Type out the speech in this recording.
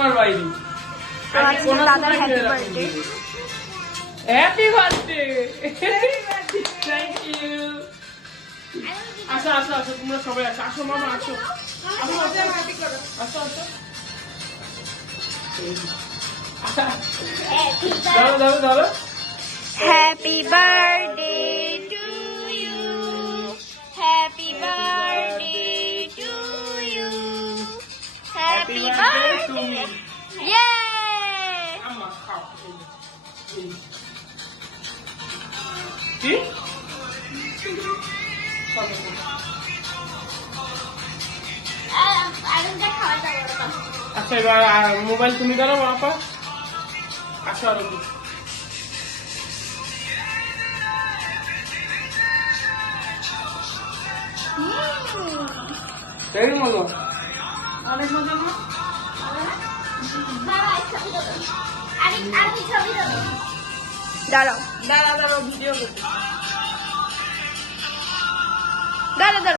ধারণার বাইরে। দাদার happy birthday. Happy birthday, thank you. আসো আসো আসো, তোমরা সবাই আসো। আসো মামা, আসো আসো আসো আসো আসো। ধরো ধরো ধরো। Happy birthday to you, happy birthday to you, happy birthday. ইয়ে আমা খাও। কি? আচ্ছা এবার মোবাইল তুমি ধরো আপা। আসো আরো কেমন মজা? অনেক মজা না? দাঁড়াও দাঁড়া দাঁড়া, ভিডিও করতে। দাঁড়াও।